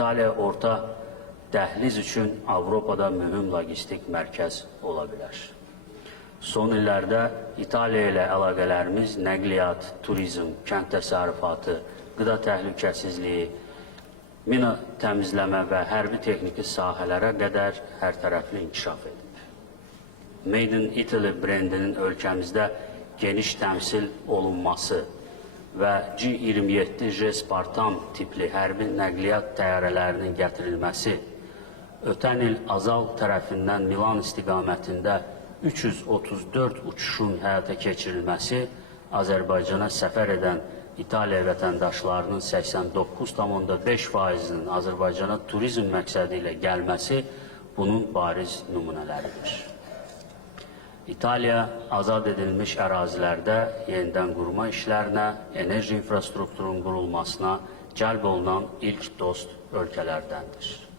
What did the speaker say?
İtaliya orta dəhliz üçün Avropada mühüm logistik mərkəz ola bilər. Son illərdə İtaliya ilə əlaqələrimiz nəqliyyat, turizm, kənd təsərrüfatı, qida təhlükəsizliyi, mina təmizləmə və hərbi texniki sahələrə qədər hər tərəfli inkişaf edib. Made in Italy brendinin ölkəmizdə geniş təmsil olunması və G27J Spartan tipli hərbi nəqliyyat təyyarələrinin gətirilməsi, ötən il Azal tərəfindən Milan istiqamətində 334 uçuşun həyata keçirilməsi, Azərbaycana səfər edən İtaliya vətəndaşlarının 89,5%-nin Azərbaycana turizm məqsədi ilə gəlməsi bunun bariz nümunələridir. İtaliya azad edilmiş ərazilərdə yenidən qurma işlərinə, enerji infrastrukturunun qurulmasına cəlb olunan ilk dost ölkələrdəndir.